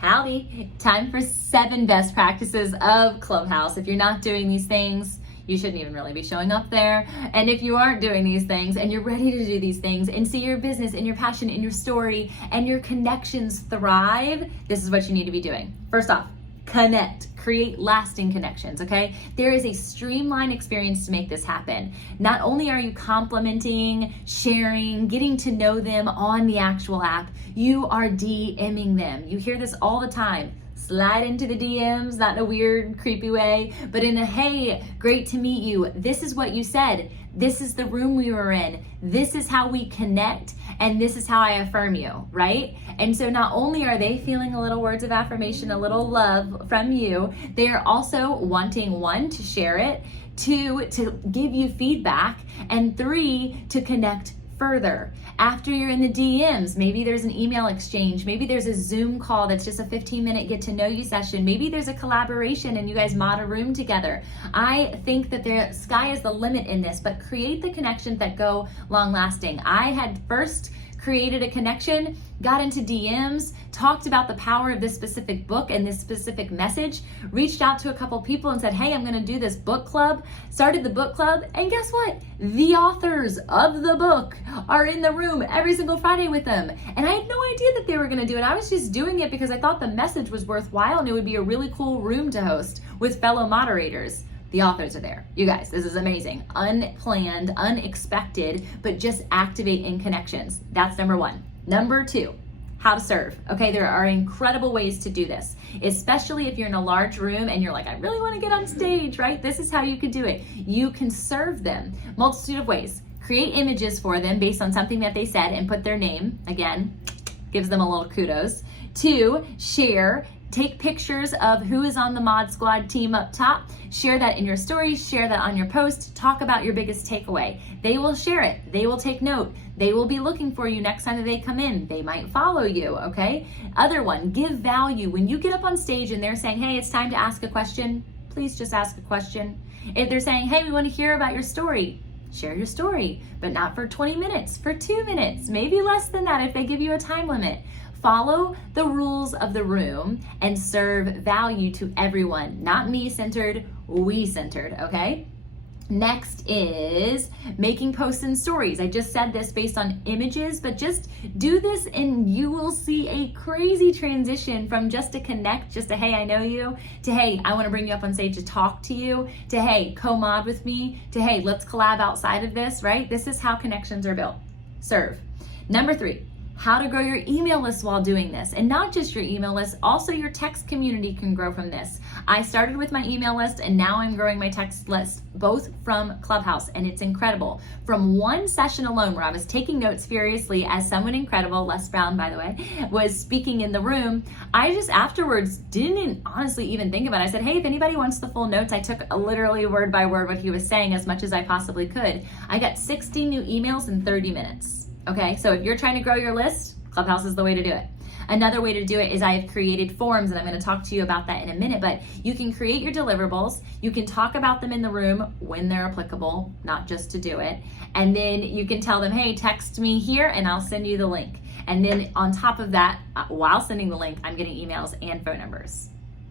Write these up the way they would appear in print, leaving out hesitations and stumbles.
Howdy! Time for 7 best practices of Clubhouse. If you're not doing these things, you shouldn't even really be showing up there. And if you aren't doing these things and you're ready to do these things and see your business and your passion and your story and your connections thrive, this is what you need to be doing. First off, connect. Create lasting connections, okay? There is a streamlined experience to make this happen. Not only are you complimenting, sharing, getting to know them on the actual app, you are DMing them. You hear this all the time. Slide into the DMs, not in a weird, creepy way, but in a, hey, great to meet you. This is what you said. This is the room we were in. This is how we connect, and this is how I affirm you, right? And so not only are they feeling a little words of affirmation, a little love from you, they are also wanting, 1, to share it, 2, to give you feedback, and 3, to connect further. After you're in the DMs, maybe there's an email exchange, maybe there's a Zoom call that's just a 15-minute get to know you session, maybe there's a collaboration and you guys mod a room together. I think that the sky is the limit in this, but create the connections that go long lasting. I had first created a connection, got into DMs, talked about the power of this specific book and this specific message, reached out to a couple people and said, hey, I'm gonna do this book club, started the book club, and guess what? The authors of the book are in the room every single Friday with them. And I had no idea that they were gonna do it. I was just doing it because I thought the message was worthwhile and it would be a really cool room to host with fellow moderators. The authors are there. You guys, this is amazing. Unplanned, unexpected, but just activate in connections. That's number 1. Number 2, how to serve. Okay, there are incredible ways to do this, especially if you're in a large room and you're like, I really want to get on stage, right? This is how you could do it. You can serve them multitude of ways. Create images for them based on something that they said and put their name. Again, gives them a little kudos. 2, share. Take pictures of who is on the Mod Squad team up top. Share that in your stories, share that on your post. Talk about your biggest takeaway. They will share it. They will take note. They will be looking for you next time that they come in. They might follow you, okay? Other one, give value. When you get up on stage and they're saying, hey, it's time to ask a question, please just ask a question. If they're saying, hey, we want to hear about your story, share your story, but not for 20 minutes, for 2 minutes, maybe less than that if they give you a time limit. Follow the rules of the room and serve value to everyone. Not me-centered, we-centered, okay? Next is making posts and stories. I just said this based on images, but just do this and you will see a crazy transition from just to connect, just to, hey, I know you, to, hey, I want to bring you up on stage to talk to you, to, hey, co-mod with me, to, hey, let's collab outside of this, right? This is how connections are built. Serve. Number 3. How to grow your email list while doing this. And not just your email list, also your text community can grow from this. I started with my email list and now I'm growing my text list, both from Clubhouse, and it's incredible. From one session alone where I was taking notes furiously as someone incredible, Les Brown by the way, was speaking in the room, I just afterwards didn't honestly even think about it. I said, hey, if anybody wants the full notes, I took literally word by word what he was saying as much as I possibly could. I got 60 new emails in 30 minutes. Okay, so if you're trying to grow your list, Clubhouse is the way to do it. Another way to do it is I have created forms, and I'm going to talk to you about that in a minute, but you can create your deliverables. You can talk about them in the room when they're applicable, not just to do it. And then you can tell them, hey, text me here and I'll send you the link. And then on top of that, while sending the link, I'm getting emails and phone numbers.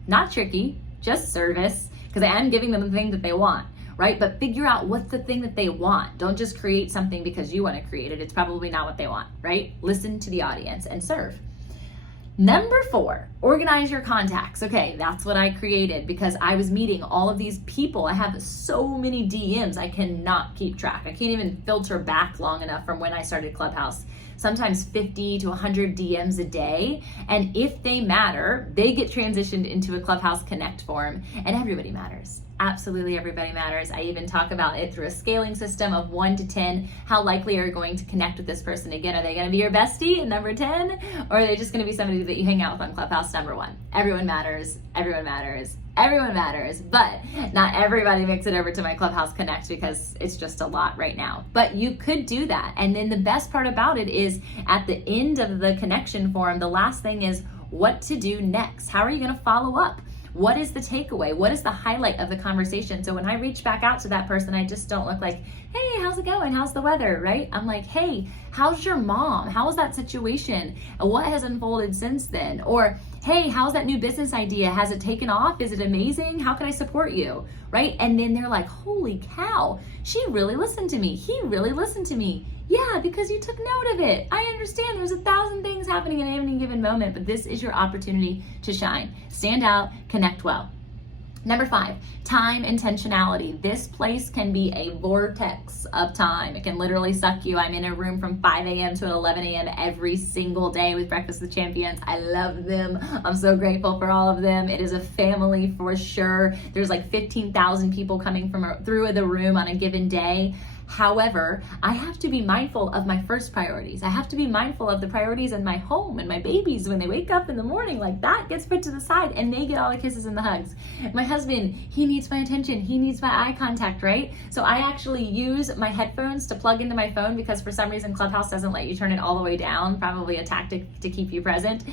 Not tricky, just service, because I am giving them the thing that they want. Right? But figure out what's the thing that they want. Don't just create something because you want to create it. It's probably not what they want, right? Listen to the audience and serve. Number 4, organize your contacts. Okay, that's what I created because I was meeting all of these people. I have so many DMs, I cannot keep track. I can't even filter back long enough from when I started Clubhouse. Sometimes 50 to 100 DMs a day. And if they matter, they get transitioned into a Clubhouse Connect form, and everybody matters. Absolutely everybody matters. I even talk about it through a scaling system of 1 to 10. How likely are you going to connect with this person again? Are they going to be your bestie, number 10? Or are they just going to be somebody that you hang out with on Clubhouse, number 1? Everyone matters. Everyone matters. Everyone matters, but not everybody makes it over to my Clubhouse Connect because it's just a lot right now. But you could do that. And then the best part about it is at the end of the connection form, the last thing is what to do next. How are you going to follow up? What is the takeaway? What is the highlight of the conversation? So when I reach back out to that person, I just don't look like, hey, how's it going? How's the weather, right? I'm like, hey, how's your mom? How is that situation? What has unfolded since then? Or, hey, how's that new business idea? Has it taken off? Is it amazing? How can I support you? Right? And then they're like, holy cow, she really listened to me. He really listened to me. Yeah, because you took note of it. I understand there's 1,000 things happening at any given moment, but this is your opportunity to shine. Stand out, connect well. Number 5, time intentionality. This place can be a vortex of time. It can literally suck you. I'm in a room from 5 a.m. to 11 a.m. every single day with Breakfast with Champions. I love them. I'm so grateful for all of them. It is a family for sure. There's like 15,000 people coming through the room on a given day. However, I have to be mindful of my first priorities. I have to be mindful of the priorities in my home and my babies when they wake up in the morning. Like, that gets put to the side and they get all the kisses and the hugs. My husband, he needs my attention. He needs my eye contact, right? So I actually use my headphones to plug into my phone because for some reason Clubhouse doesn't let you turn it all the way down, probably a tactic to keep you present.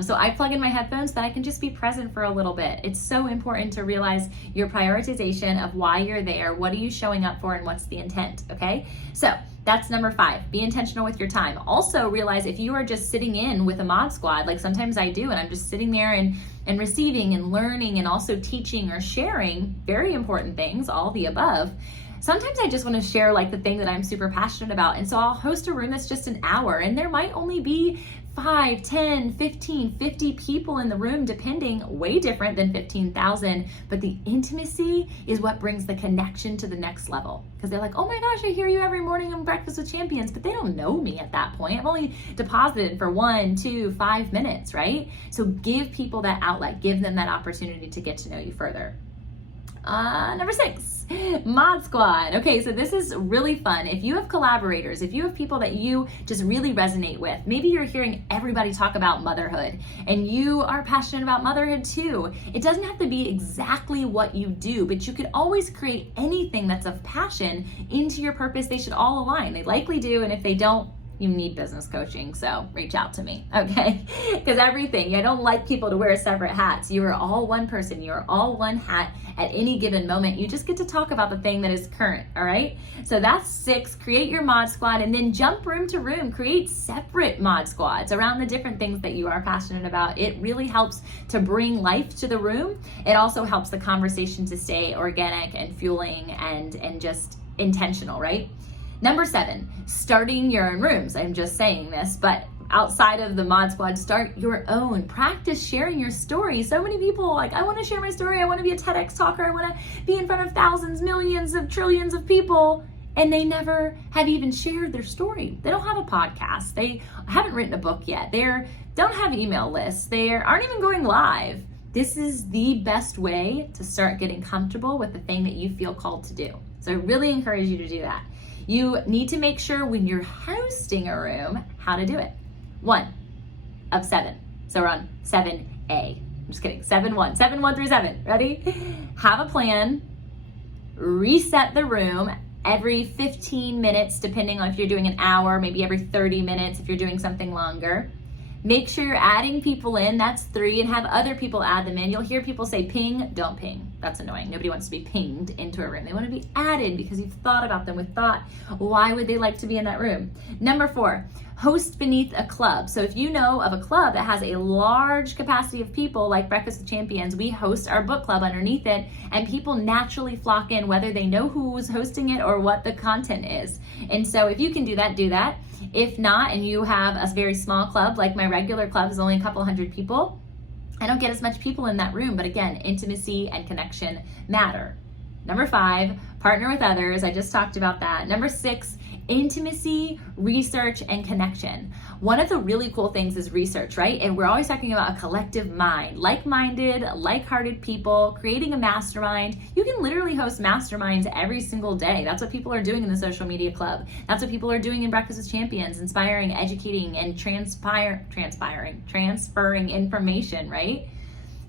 So I plug in my headphones so that I can just be present for a little bit. It's so important to realize your prioritization of why you're there, what are you showing up for, and what's the intent. Okay, so that's number 5. Be intentional with your time. Also realize if you are just sitting in with a mod squad, like sometimes I do, and I'm just sitting there and receiving and learning and also teaching or sharing very important things, all the above. Sometimes I just want to share like the thing that I'm super passionate about. And so I'll host a room that's just an hour and there might only be 5, 10, 15, 50 people in the room, depending, way different than 15,000. But the intimacy is what brings the connection to the next level. Because they're like, oh my gosh, I hear you every morning on Breakfast with Champions, but they don't know me at that point. I've only deposited for 1, 2, 5 minutes, right? So give people that outlet, give them that opportunity to get to know you further. Number 6, Mod Squad. Okay, so this is really fun. If you have collaborators, if you have people that you just really resonate with, maybe you're hearing everybody talk about motherhood and you are passionate about motherhood too. It doesn't have to be exactly what you do, but you could always create anything that's of passion into your purpose. They should all align. They likely do, and if they don't, you need business coaching, so reach out to me, okay? Because everything, I don't like people to wear separate hats. You are all one person. You are all one hat at any given moment. You just get to talk about the thing that is current, all right? So that's 6, create your mod squad, and then jump room to room, create separate mod squads around the different things that you are passionate about. It really helps to bring life to the room. It also helps the conversation to stay organic and fueling and just intentional, right? Number 7, starting your own rooms. I'm just saying this, but outside of the mod squad, start your own. Practice sharing your story. So many people like, I want to share my story. I want to be a TEDx talker. I want to be in front of thousands, millions of trillions of people. And they never have even shared their story. They don't have a podcast. They haven't written a book yet. They don't have email lists. They aren't even going live. This is the best way to start getting comfortable with the thing that you feel called to do. So I really encourage you to do that. You need to make sure when you're hosting a room how to do it. 1 of 7. So we're on 7A. I'm just kidding. 7-1 through 7. Ready? Have a plan. Reset the room every 15 minutes, depending on if you're doing an hour, maybe every 30 minutes if you're doing something longer. Make sure you're adding people in, that's 3, and have other people add them in. You'll hear people say ping, don't ping. That's annoying. Nobody wants to be pinged into a room. They want to be added because you've thought about them with thought. Why would they like to be in that room? Number 4, host beneath a club. So if you know of a club that has a large capacity of people like Breakfast with Champions, we host our book club underneath it, and people naturally flock in whether they know who's hosting it or what the content is. And so if you can do that, do that. If not, and you have a very small club, like my regular club is only a couple hundred people, I don't get as much people in that room, but again, intimacy and connection matter. Number 5, partner with others. I just talked about that. Number 6, intimacy, research, and connection. One of the really cool things is research, right? And we're always talking about a collective mind, like-minded, like-hearted people, creating a mastermind. You can literally host masterminds every single day. That's what people are doing in the social media club. That's what people are doing in Breakfast with Champions, inspiring, educating, and transferring information, right?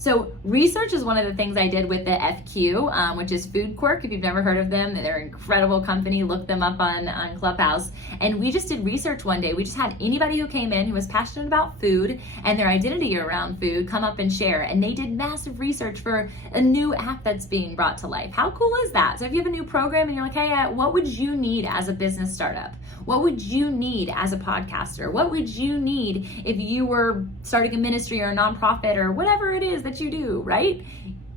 So research is one of the things I did with the FQ, which is Food Quirk. If you've never heard of them, they're an incredible company. Look them up on Clubhouse. And we just did research one day. We just had anybody who came in who was passionate about food and their identity around food come up and share. And they did massive research for a new app that's being brought to life. How cool is that? So if you have a new program and you're like, hey, what would you need as a business startup? What would you need as a podcaster? What would you need if you were starting a ministry or a nonprofit or whatever it is that you do, right?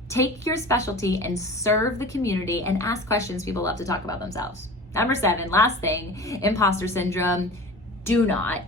Take your specialty and serve the community and ask questions. People love to talk about themselves. Number 7, last thing, imposter syndrome. Do not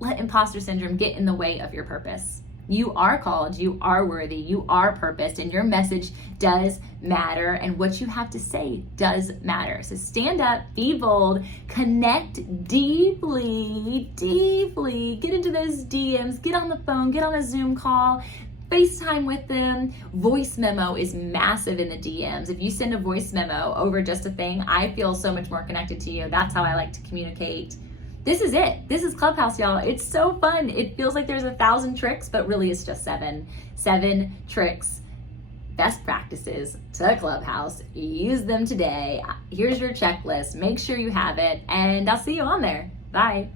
let imposter syndrome get in the way of your purpose. You are called, you are worthy, you are purposed, and your message does matter, and what you have to say does matter. So stand up, be bold, connect deeply, get into those DMs, get on the phone, get on a Zoom call, FaceTime with them. Voice memo is massive in the DMs. If you send a voice memo over just a thing, I feel so much more connected to you. That's how I like to communicate. This is it. This is Clubhouse, y'all. It's so fun. It feels like there's 1,000 tricks, but really it's just 7 tricks, best practices to Clubhouse. Use them today. Here's your checklist. Make sure you have it, and I'll see you on there. Bye.